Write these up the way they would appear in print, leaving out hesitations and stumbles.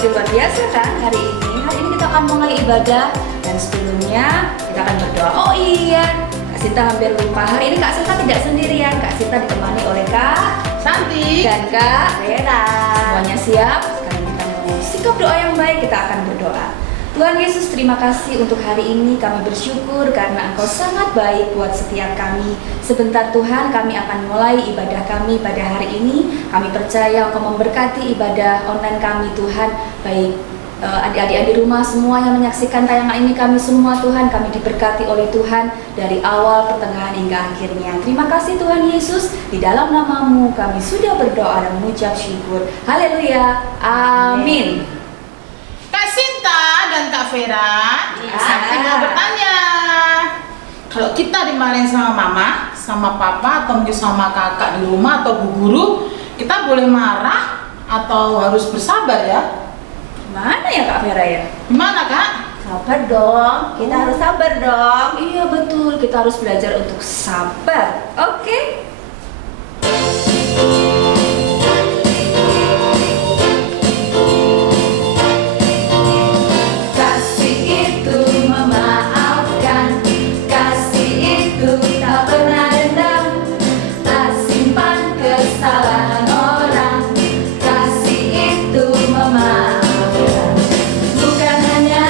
seperti luar biasa kan hari ini. Hari ini kita akan mulai ibadah dan sebelumnya kita akan berdoa. Oh iya, Kak Sinta hampir lupa. Hari ini Kak Sinta tidak sendirian. Kak Sinta ditemani oleh Kak Santi dan Kak Vera. Semuanya siap? Sekarang kita mau sikap doa yang baik, kita akan berdoa. Tuhan Yesus, terima kasih untuk hari ini. Kami bersyukur karena Engkau sangat baik buat setiap kami. Sebentar Tuhan, kami akan mulai ibadah kami pada hari ini. Kami percaya Engkau memberkati ibadah online kami Tuhan. Baik adik-adik di rumah semua yang menyaksikan tayangan ini, kami semua Tuhan, kami diberkati oleh Tuhan dari awal, pertengahan hingga akhirnya. Terima kasih Tuhan Yesus, di dalam nama-Mu kami sudah berdoa dan mengucap syukur. Haleluya, amin. Kak Sinta dan Kak Vera, Iya. Santi mau bertanya. Kalau kita dimarahin sama mama, sama papa, atau mungkin sama kakak di rumah atau bu guru, kita boleh marah atau harus bersabar ya? Mana ya Kak Vera ya? Gimana Kak? Sabar dong, kita harus sabar dong. Iya betul, kita harus belajar untuk sabar. Oke. Kasih itu memaafkan, kasih itu tak pernah dendam, tak simpan kesalahan orang. Kasih itu memaafkan, bukan hanya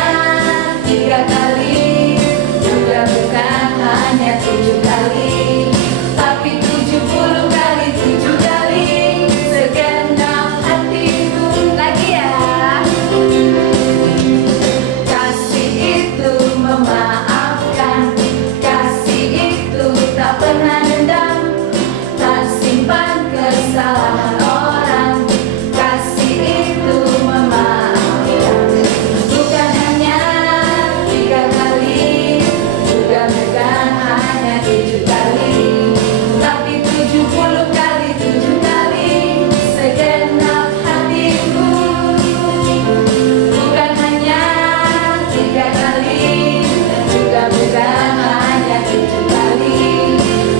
3 kali, juga bukan hanya 7 kali, tapi 70 kali 7 kali, segenap hatiku. Lagi ya. Kasih itu memaafkan, kasih itu tak pernah dendam, tak simpan kesalahan orang. Kasih itu memaafkan, bukan hanya 3 kali, juga bukan hanya 7 kali, tapi 70 kali 7 kali, segenap hatiku. Bukan hanya 3 kali, juga bukan hanya 7 kali,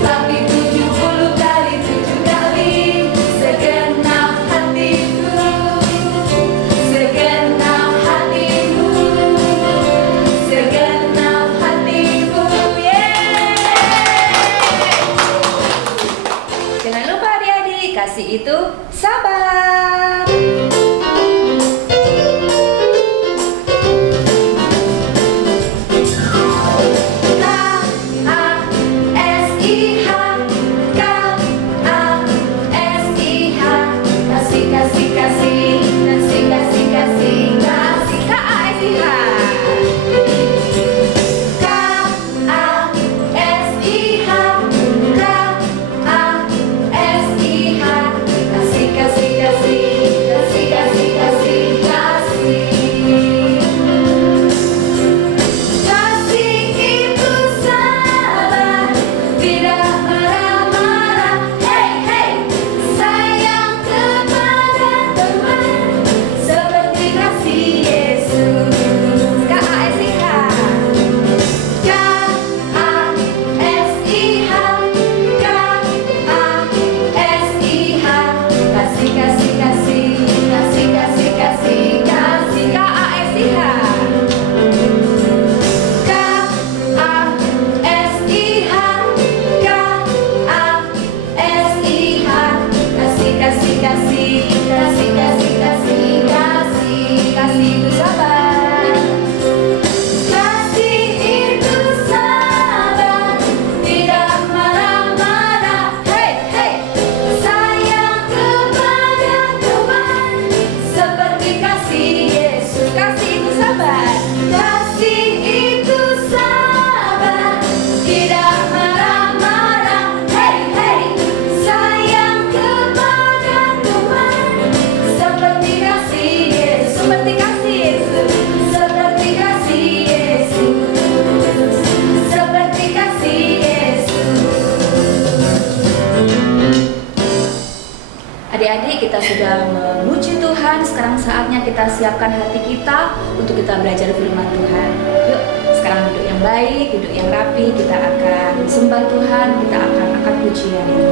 tapi 70 kali 7 kali, segenap hatiku, segenap hatiku, segenap hatiku. Yeay! Jangan lupa adik-adik, kasih itu sabar. K-A-S-I-H, K-A-S-I-H, kasih, kasih, kasih, kasih, kasih, kasih, kasih, K-A-S-I-H. K-A-S-I-H, K-A-S-I-H, kasih, kasih, kasih, kasih, kasih, kasih, kasih. Kasih itu sabar, tidak marah-marah. Hey, hey, sayang kepada teman, seperti kasih Yesus. K-A-S-I-H, K-A-S-I-H, K-A-S-I-H, kasih, kasih, kasih, kasih, kasih, kasih, kasih, K-A-S-I-H. K-A-S-I-H, K-A-S-I-H, kasih, kasih, kasih, kasih, kasih, kasih, kasih, kasih itu sabar. Kasih itu sabar, tidak marah-marah. Hey, hey, sayang kepada teman, seperti kasih Yesus. Kasih itu sabar, kasih itu sabar, tidak marah-marah. Hey, hey, sayang kepada teman, seperti kasih Yesus. Seperti kasih Yesus, seperti kasih Yesus, seperti kasih Yesus. Adik-adik, kita sudah memuji Tuhan. Sekarang saatnya kita siapkan hati kita untuk kita belajar firman Tuhan. Yuk, sekarang duduk yang baik, duduk yang rapi. Kita akan sembah Tuhan, kita akan angkat pujian ini.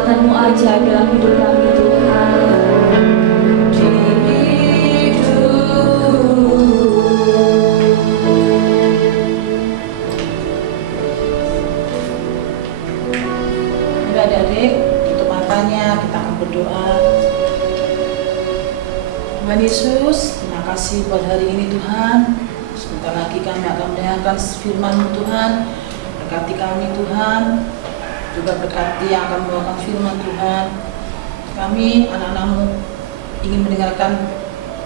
kekuatan-Mu aja dalam hidup kami Tuhan. Udah adik-adik, tutup matanya, kita akan berdoa. Tuhan Yesus, terima kasih buat hari ini Tuhan. Sebentar lagi kami akan mendengarkan firman-Mu Tuhan. Berkati kami Tuhan, juga berkati yang akan membawakan firman Tuhan. Kami anak-anak-Mu ingin mendengarkan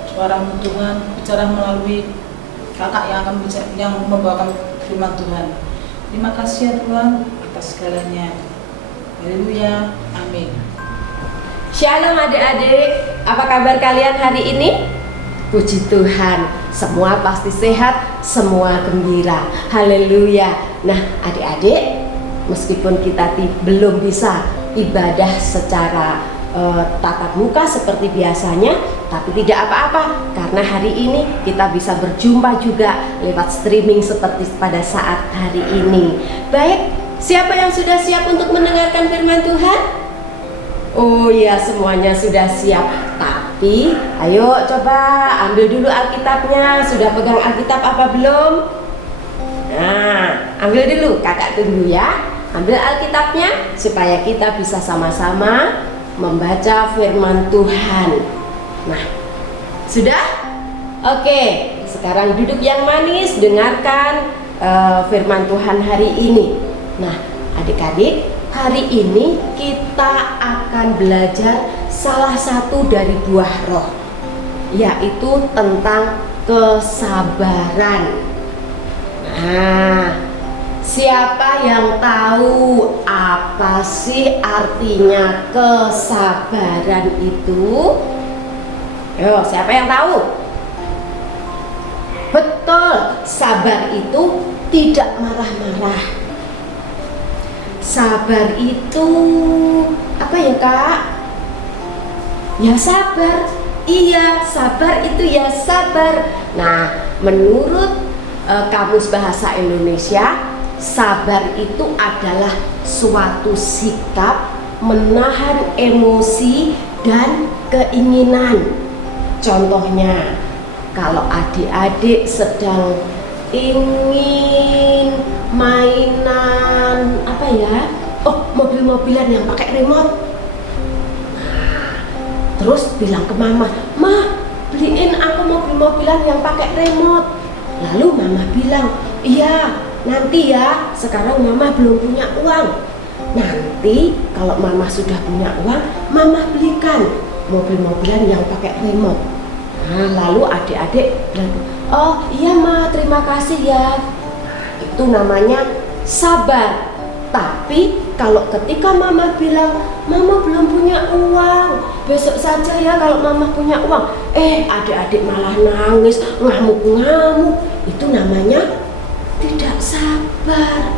suara-Mu Tuhan, bicara melalui kakak yang akan yang membawakan firman Tuhan. Terima kasih ya Tuhan atas segalanya. Haleluya, amin. Shalom adik-adik, apa kabar kalian hari ini? Puji Tuhan, semua pasti sehat, semua gembira. Haleluya. Nah adik-adik, meskipun kita belum bisa ibadah secara tatap muka seperti biasanya, tapi tidak apa-apa, karena hari ini kita bisa berjumpa juga lewat streaming seperti pada saat hari ini. Baik, siapa yang sudah siap untuk mendengarkan firman Tuhan? Oh ya, semuanya sudah siap. Tapi ayo coba ambil dulu Alkitabnya. Sudah pegang Alkitab apa belum? Nah, ambil dulu, kakak tunggu ya. Ambil Alkitabnya supaya kita bisa sama-sama membaca firman Tuhan. Nah, sudah? Oke, sekarang duduk yang manis, dengarkan firman Tuhan hari ini. Nah, adik-adik, hari ini kita akan belajar salah satu dari buah roh, yaitu tentang kesabaran. Nah, siapa yang tahu apa sih artinya kesabaran itu? Yo, siapa yang tahu? Betul, sabar itu tidak marah-marah. Sabar itu apa ya kak? Ya sabar. Iya, sabar itu ya sabar. Nah, menurut Kamus Bahasa Indonesia, sabar itu adalah suatu sikap menahan emosi dan keinginan. Contohnya, kalau adik-adik sedang ingin mainan apa ya? Oh, mobil-mobilan yang pakai remote. Nah, terus bilang ke mama, "Ma, beliin aku mobil-mobilan yang pakai remote." Lalu mama bilang, "Iya, nanti ya, sekarang mama belum punya uang. Nanti kalau mama sudah punya uang, mama belikan mobil-mobilan yang pakai remote." Nah, lalu adik-adik bilang, "Oh iya ma, terima kasih ya." Itu namanya sabar. Tapi kalau ketika mama bilang, "Mama belum punya uang, besok saja ya kalau mama punya uang," adik-adik malah nangis, ngamuk-ngamuk, itu namanya tidak sabar.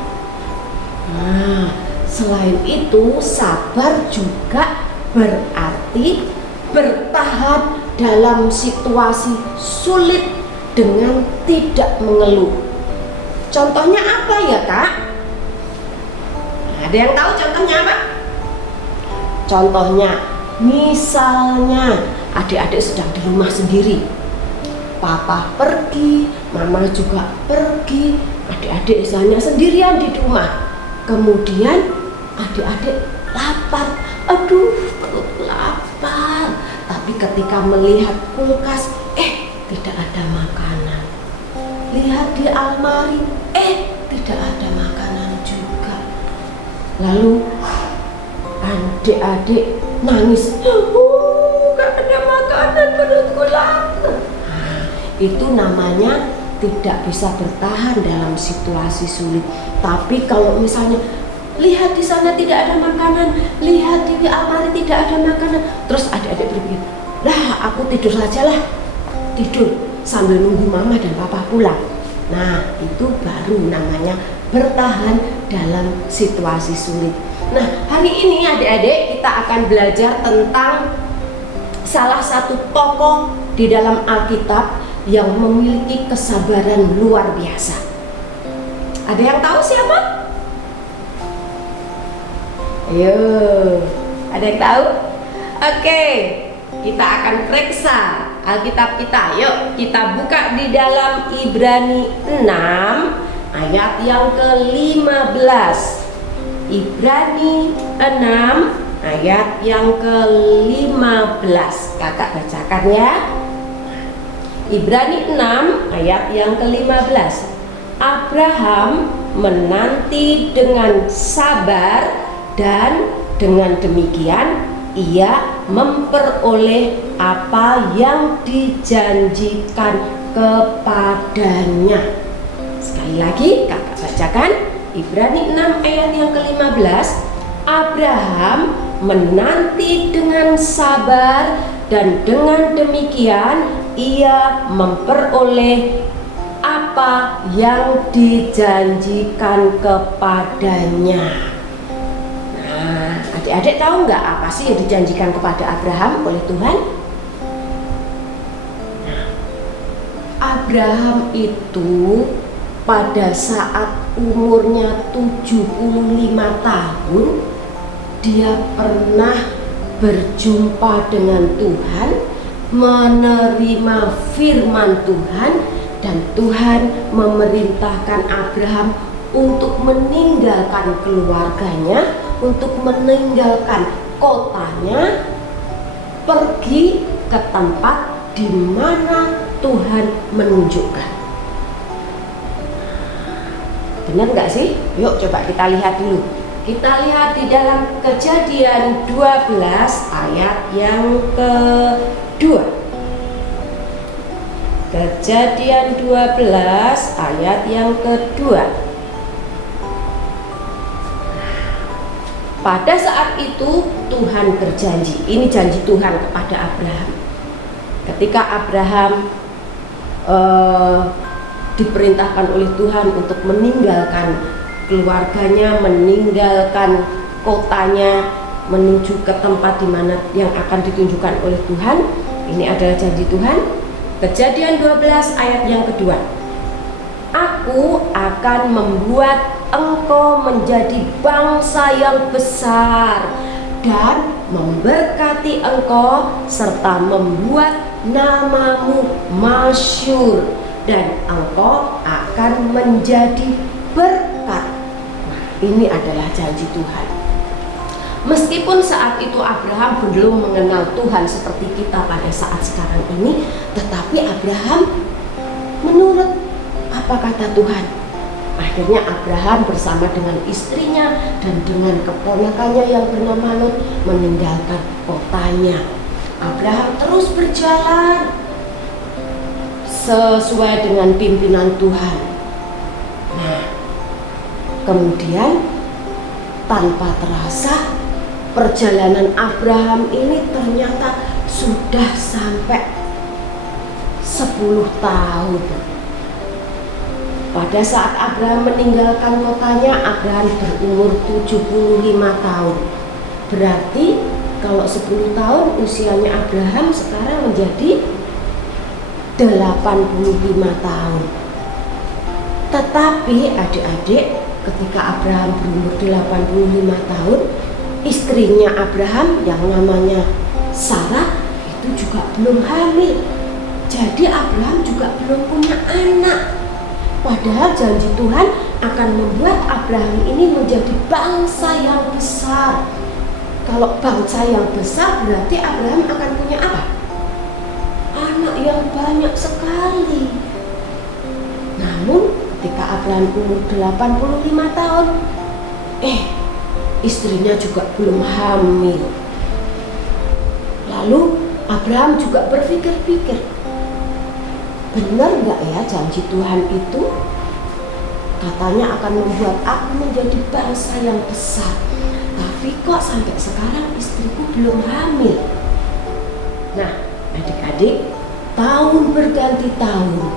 Nah, selain itu sabar juga berarti bertahan dalam situasi sulit dengan tidak mengeluh. Contohnya apa ya kak? Ada yang tahu contohnya apa? Contohnya, misalnya adik-adik sedang di rumah sendiri, papa pergi, mama juga pergi, adik-adik hanya sendirian di rumah. Kemudian adik-adik lapar, aduh perut lapar. Tapi ketika melihat kulkas, tidak ada makanan. Lihat di almari, tidak ada makanan juga. Lalu adik-adik nangis, gak ada makanan, perutku lapar. Nah, itu namanya tidak bisa bertahan dalam situasi sulit. Tapi kalau misalnya lihat di sana tidak ada makanan, lihat di almari tidak ada makanan, terus adik-adik berpikir, lah aku tidur saja lah, tidur sambil nunggu mama dan papa pulang. Nah, itu baru namanya bertahan dalam situasi sulit. Nah, hari ini adik-adik kita akan belajar tentang salah satu tokoh di dalam Alkitab yang memiliki kesabaran luar biasa. Ada yang tahu siapa? Ayo, Ada yang tahu? Oke, kita akan periksa Alkitab kita. Yuk, kita buka di dalam Ibrani 6 ayat yang ke-15. Ibrani 6 ayat yang ke-15. Kakak bacakan ya. Ibrani 6 ayat yang ke-15. Abraham menanti dengan sabar dan dengan demikian ia memperoleh apa yang dijanjikan kepadanya. Sekali lagi kakak bacakan Ibrani 6 ayat yang ke-15. Abraham menanti dengan sabar dan dengan demikian ia memperoleh apa yang dijanjikan kepadanya. Nah, adik-adik tahu nggak apa sih yang dijanjikan kepada Abraham oleh Tuhan? Abraham itu pada saat umurnya 75 tahun dia pernah berjumpa dengan Tuhan, menerima firman Tuhan, dan Tuhan memerintahkan Abraham untuk meninggalkan keluarganya, untuk meninggalkan kotanya, pergi ke tempat di mana Tuhan menunjukkan. Benar nggak sih? Yuk coba kita lihat dulu. Kita lihat di dalam Kejadian 12 ayat yang kedua. Kejadian 12 ayat yang kedua. Pada saat itu Tuhan berjanji. Ini janji Tuhan kepada Abraham. Ketika Abraham diperintahkan oleh Tuhan untuk meninggalkan keluarganya, meninggalkan kotanya, menuju ke tempat di mana yang akan ditunjukkan oleh Tuhan. Ini adalah janji Tuhan. Kejadian 12 ayat yang kedua. Aku akan membuat engkau menjadi bangsa yang besar dan memberkati engkau serta membuat namamu masyhur dan engkau akan menjadi berkat. Nah, ini adalah janji Tuhan. Meskipun saat itu Abraham belum mengenal Tuhan seperti kita pada saat sekarang ini, tetapi Abraham menurut apa kata Tuhan. Akhirnya Abraham bersama dengan istrinya dan dengan keponakannya yang bernama Lot meninggalkan kotanya. Abraham terus berjalan sesuai dengan pimpinan Tuhan. Nah, kemudian tanpa terasa perjalanan Abraham ini ternyata sudah sampai 10 tahun. Pada saat Abraham meninggalkan kotanya, Abraham berumur 75 tahun. Berarti kalau 10 tahun usianya Abraham sekarang menjadi 85 tahun. Tetapi adik-adik, ketika Abraham berumur 85 tahun, istrinya Abraham yang namanya Sarah itu juga belum hamil. Jadi Abraham juga belum punya anak. Padahal janji Tuhan akan membuat Abraham ini menjadi bangsa yang besar. Kalau bangsa yang besar berarti Abraham akan punya apa? Anak yang banyak sekali. Namun ketika Abraham umur 85 tahun, istrinya juga belum hamil. Lalu Abraham juga berpikir-pikir, benar nggak ya janji Tuhan itu? Katanya akan membuat aku menjadi bangsa yang besar. Tapi kok sampai sekarang istriku belum hamil? Nah, adik-adik, tahun berganti tahun,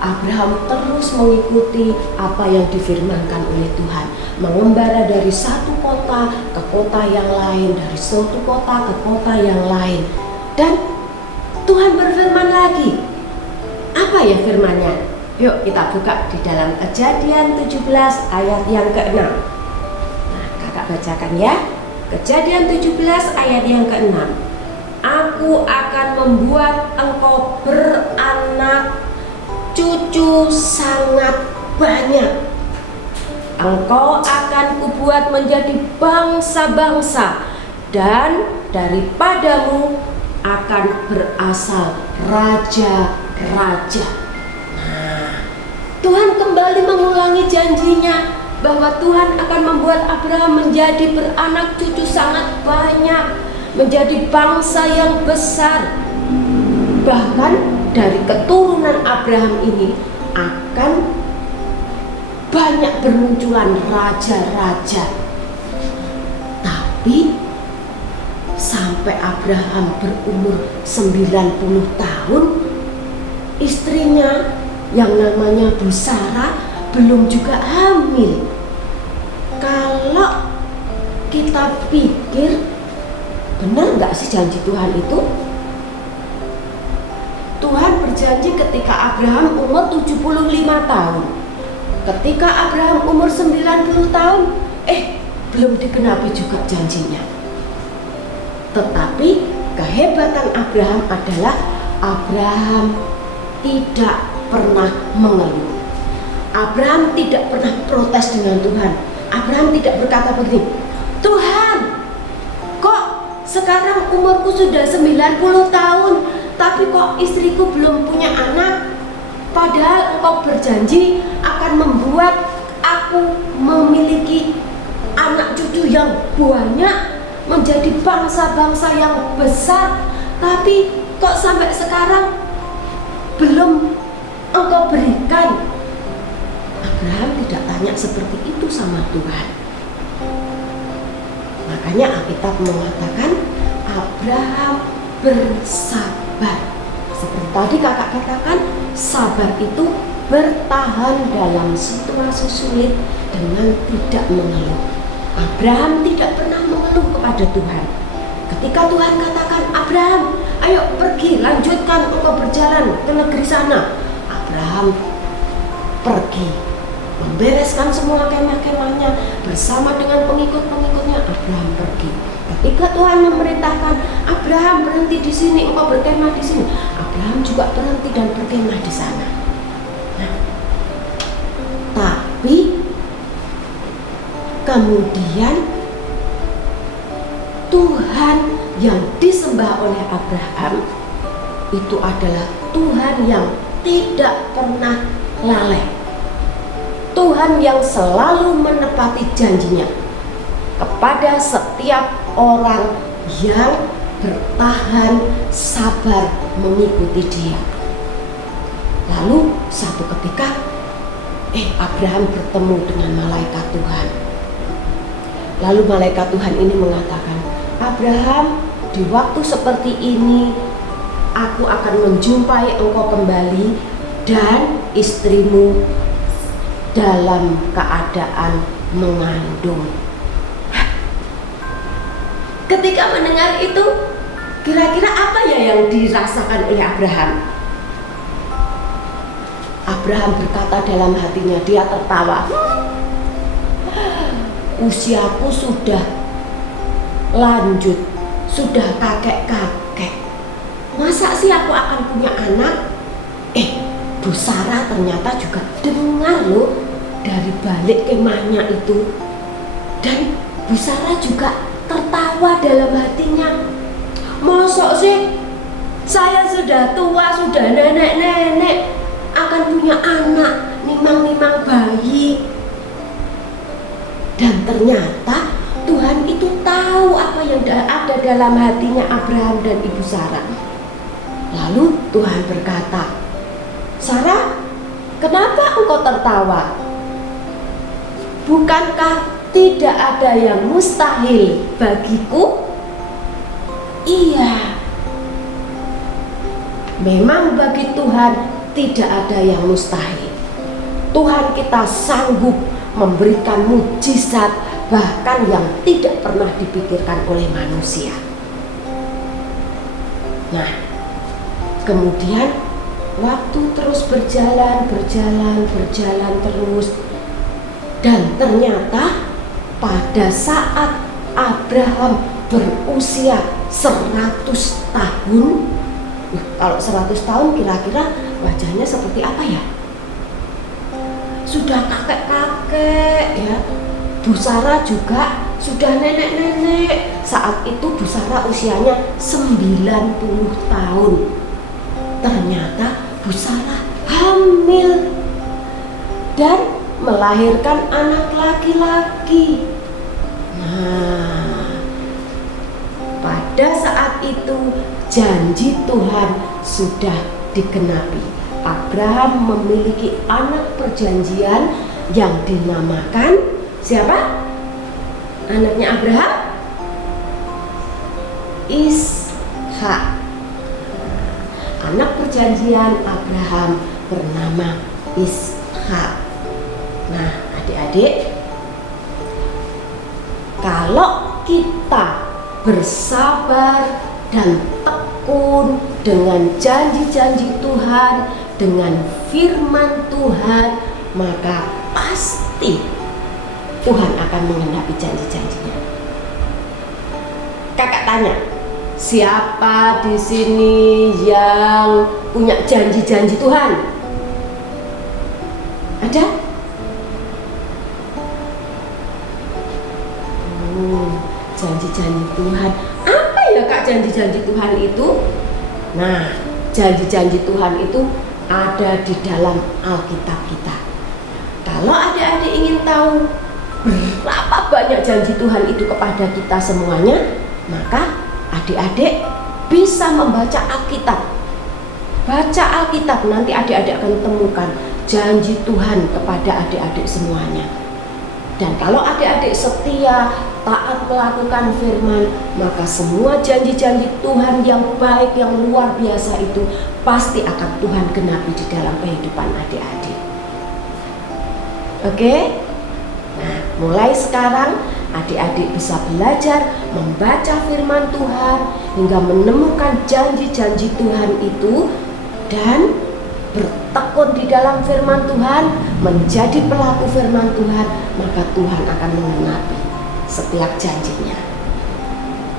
Abraham terus mengikuti apa yang difirmankan oleh Tuhan, mengembara dari satu kota ke kota yang lain, dari suatu kota ke kota yang lain. Dan Tuhan berfirman lagi. Apa ya firman-Nya? Yuk kita buka di dalam Kejadian 17 ayat yang ke-6. Nah, kakak bacakan ya. Kejadian 17 ayat yang ke-6. Aku akan membuat engkau beranak cucu sangat banyak. Engkau akan kubuat menjadi bangsa-bangsa, dan daripadamu akan berasal raja-raja. Nah, Tuhan kembali mengulangi janjinya bahwa Tuhan akan membuat Abraham menjadi beranak cucu sangat banyak, menjadi bangsa yang besar. Bahkan dari keturunan Abraham ini akan banyak bermunculan raja-raja. Tapi sampai Abraham berumur 90 tahun, istrinya yang namanya Bu Sarah belum juga hamil. Kalau kita pikir, benar nggak sih janji Tuhan itu? Tuhan berjanji ketika Abraham umur 75 tahun. Ketika Abraham umur 90 tahun, belum digenapi juga janjinya. Tetapi kehebatan Abraham adalah Abraham tidak pernah mengeluh. Abraham tidak pernah protes dengan Tuhan. Abraham tidak berkata begini, Tuhan, kok sekarang umurku sudah 90 tahun, tapi kok istriku belum punya anak? Padahal engkau berjanji akan membuat aku memiliki anak cucu yang banyak, menjadi bangsa-bangsa yang besar. Tapi kok sampai sekarang belum engkau berikan? Abraham tidak tanya seperti itu sama Tuhan. Makanya Alkitab mengatakan Abraham bersabar. Seperti tadi kakak katakan, sabar itu bertahan dalam situasi sulit dengan tidak mengeluh. Abraham tidak pernah mengeluh kepada Tuhan. Ketika Tuhan katakan, Abraham, ayo pergi, lanjutkan engkau berjalan ke negeri sana. Abraham pergi, membereskan semua kemah-kemahnya bersama dengan pengikut-pengikutnya. Abraham pergi. Ketika Tuhan memerintahkan Abraham berhenti di sini, engkau berkemah di sini, Abraham juga berhenti dan berkemah di sana. Nah, tapi kemudian Tuhan yang disembah oleh Abraham itu adalah Tuhan yang tidak pernah lalai. Tuhan yang selalu menepati janjinya kepada setiap orang yang bertahan sabar mengikuti Dia. Lalu satu ketika Abraham bertemu dengan malaikat Tuhan. Lalu malaikat Tuhan ini mengatakan, Abraham, di waktu seperti ini aku akan menjumpai engkau kembali dan istrimu dalam keadaan mengandung. Ketika mendengar itu, kira-kira apa ya yang dirasakan oleh Abraham? Abraham berkata dalam hatinya, dia tertawa. Usiaku sudah lanjut, sudah kakek-kakek. Masa sih aku akan punya anak? Bu Sarah ternyata juga dengar loh dari balik kemahnya itu. Dan Bu Sarah juga tertawa dalam hatinya. Mosok sih saya sudah tua, sudah nenek-nenek, akan punya anak, nimang-nimang bayi. Dan ternyata Tuhan itu tahu apa yang ada dalam hatinya Abraham dan Ibu Sarah. Lalu Tuhan berkata, Sarah, kenapa engkau tertawa? Bukankah tidak ada yang mustahil bagiku? Iya, memang bagi Tuhan tidak ada yang mustahil. Tuhan kita sanggup memberikan mujizat bahkan yang tidak pernah dipikirkan oleh manusia. Nah, kemudian waktu terus berjalan terus, dan ternyata pada saat Abraham berusia 100 tahun. Kalau 100 tahun kira-kira wajahnya seperti apa ya? Sudah kakek-kakek ya. Bu Sarah juga sudah nenek-nenek. Saat itu Bu Sarah usianya 90 tahun. Ternyata Bu Sarah hamil dan melahirkan anak laki-laki. Nah, pada saat itu janji Tuhan sudah digenapi. Abraham memiliki anak perjanjian yang dinamakan siapa? Anaknya Abraham? Ishak. Anak perjanjian Abraham bernama Ishak. Nah, adik-adik, kalau kita bersabar dan tekun dengan janji-janji Tuhan, dengan firman Tuhan, maka pasti Tuhan akan menggenapi janji-janjinya. Kakak tanya, siapa di sini yang punya janji-janji Tuhan? Ada? Janji-janji Tuhan. Apa ya Kak janji-janji Tuhan itu? Nah, janji-janji Tuhan itu ada di dalam Alkitab kita. Kalau adik-adik ingin tahu berapa banyak janji Tuhan itu kepada kita semuanya, maka adik-adik bisa membaca Alkitab. Baca Alkitab, nanti adik-adik akan temukan janji Tuhan kepada adik-adik semuanya. Dan kalau adik-adik setia, taat melakukan firman, maka semua janji-janji Tuhan yang baik, yang luar biasa itu pasti akan Tuhan genapi di dalam kehidupan adik-adik. Oke? Nah, mulai sekarang adik-adik bisa belajar membaca firman Tuhan hingga menemukan janji-janji Tuhan itu dan bertekun di dalam firman Tuhan, menjadi pelaku firman Tuhan, maka Tuhan akan menggenapi setiap janjinya.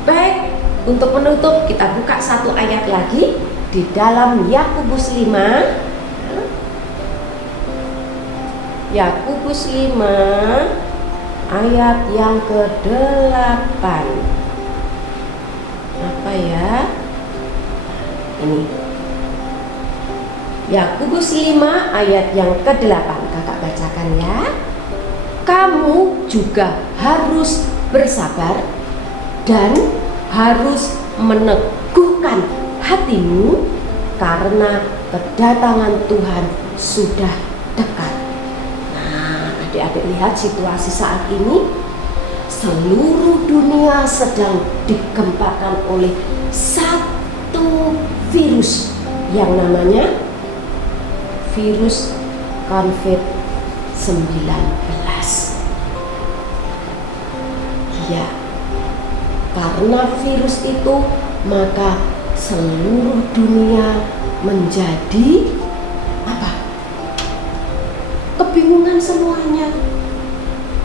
Baik, untuk penutup kita buka satu ayat lagi di dalam Yakobus 5. Yakobus 5 ayat yang ke-8. Apa ya? Ini Yakobus 5 ayat yang ke-8. Kakak bacakan ya. Kamu juga harus bersabar dan harus meneguhkan hatimu karena kedatangan Tuhan sudah dekat. Nah, adik-adik lihat situasi saat ini, seluruh dunia sedang digempakan oleh satu virus yang namanya virus COVID-19. Ya, karena virus itu maka seluruh dunia menjadi apa? Kebingungan semuanya.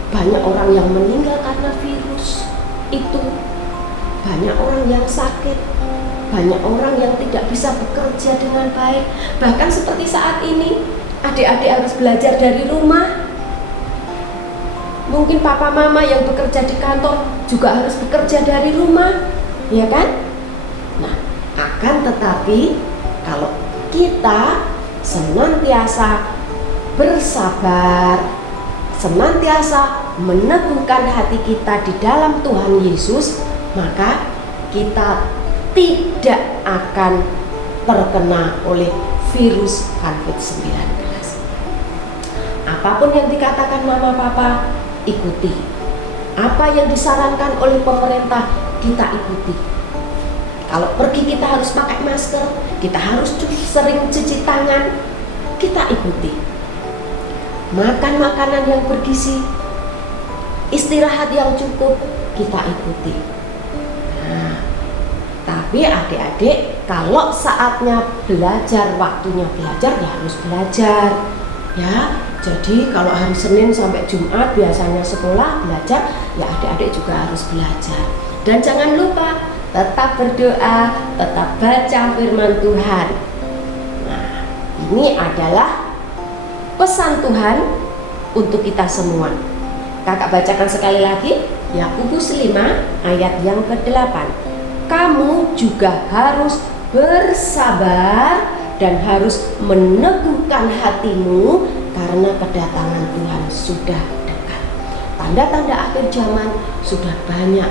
Banyak orang yang meninggal karena virus itu. Banyak orang yang sakit. Banyak orang yang tidak bisa bekerja dengan baik. Bahkan seperti saat ini, adik-adik harus belajar dari rumah. Mungkin papa mama yang bekerja di kantor juga harus bekerja dari rumah, ya kan? Nah, akan tetapi kalau kita senantiasa bersabar, senantiasa meneguhkan hati kita di dalam Tuhan Yesus, maka kita tidak akan terkena oleh virus COVID-19. Apapun yang dikatakan mama papa, ikuti. Apa yang disarankan oleh pemerintah, kita ikuti. Kalau pergi kita harus pakai masker, kita harus sering cuci tangan, kita ikuti. Makan makanan yang bergizi, istirahat yang cukup, kita ikuti. Nah, tapi adik-adik, kalau saatnya belajar, waktunya belajar, ya harus belajar, ya. Jadi kalau hari Senin sampai Jumat biasanya sekolah belajar, ya adik-adik juga harus belajar. Dan jangan lupa tetap berdoa, tetap baca firman Tuhan. Nah, ini adalah pesan Tuhan untuk kita semua. Kakak bacakan sekali lagi, Yakobus 5 ayat yang ke-8. Kamu juga harus bersabar dan harus meneguhkan hatimu karena kedatangan Tuhan sudah dekat. Tanda-tanda akhir zaman sudah banyak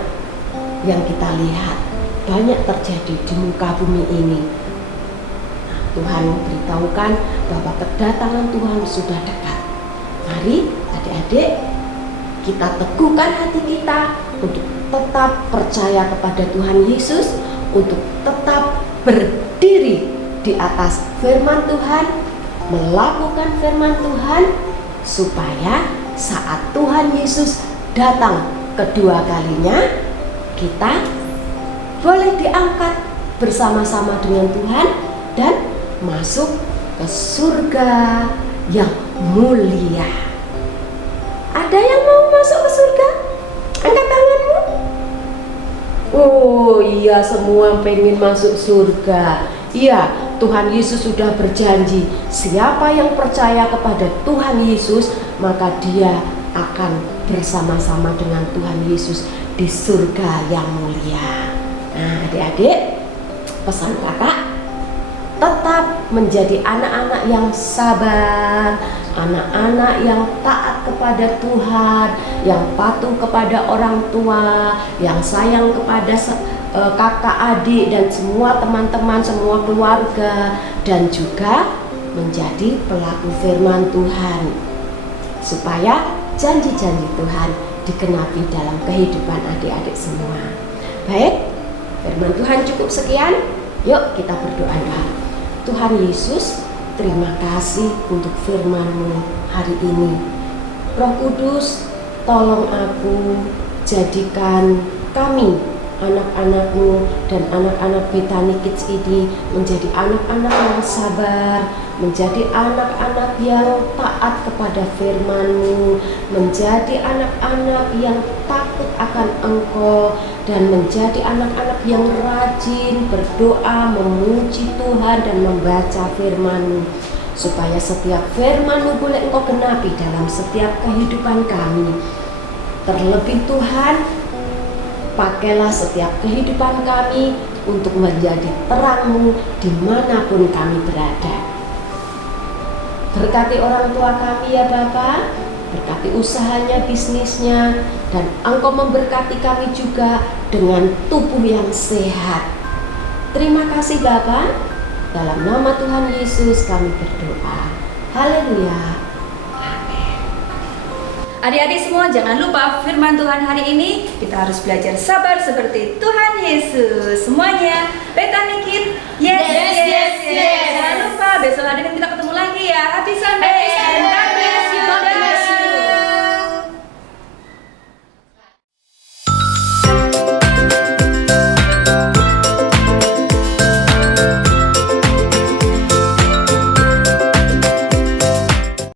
yang kita lihat, banyak terjadi di muka bumi ini. Nah, Tuhan beritahukan bahwa kedatangan Tuhan sudah dekat. Mari adik-adik kita teguhkan hati kita untuk tetap percaya kepada Tuhan Yesus, untuk tetap berdiri di atas firman Tuhan, melakukan firman Tuhan, supaya saat Tuhan Yesus datang kedua kalinya, kita boleh diangkat bersama-sama dengan Tuhan dan masuk ke surga yang mulia. Ada yang mau masuk ke surga? Angkat tanganmu. Oh iya, semua pengen masuk surga. Iya, Tuhan Yesus sudah berjanji, siapa yang percaya kepada Tuhan Yesus, maka dia akan bersama-sama dengan Tuhan Yesus di surga yang mulia. Nah, adik-adik, pesan kakak, tetap menjadi anak-anak yang sabar, anak-anak yang taat kepada Tuhan, yang patuh kepada orang tua, yang sayang kepada kakak adik dan semua teman-teman, semua keluarga, dan juga menjadi pelaku firman Tuhan, supaya janji-janji Tuhan digenapi dalam kehidupan adik-adik semua. Baik, firman Tuhan cukup sekian. Yuk kita berdoa. Tuhan Yesus, terima kasih untuk firman-Mu hari ini. Roh Kudus, tolong aku, jadikan kami, anak-anak-Mu dan anak-anak Bethany Kids ini menjadi anak-anak yang sabar, menjadi anak-anak yang taat kepada firman-Mu, menjadi anak-anak yang takut akan Engkau, dan menjadi anak-anak yang rajin berdoa, memuji Tuhan dan membaca firman-Mu, supaya setiap firman-Mu boleh Engkau genapi dalam setiap kehidupan kami. Terlebih Tuhan, pakailah setiap kehidupan kami untuk menjadi terang-Mu dimanapun kami berada. Berkati orang tua kami ya Bapa, berkati usahanya, bisnisnya, dan Engkau memberkati kami juga dengan tubuh yang sehat. Terima kasih Bapa, dalam nama Tuhan Yesus kami berdoa. Haleluya. Adik-adik semua, jangan lupa firman Tuhan hari ini kita harus belajar sabar seperti Tuhan Yesus. Semuanya, Bethany Kids,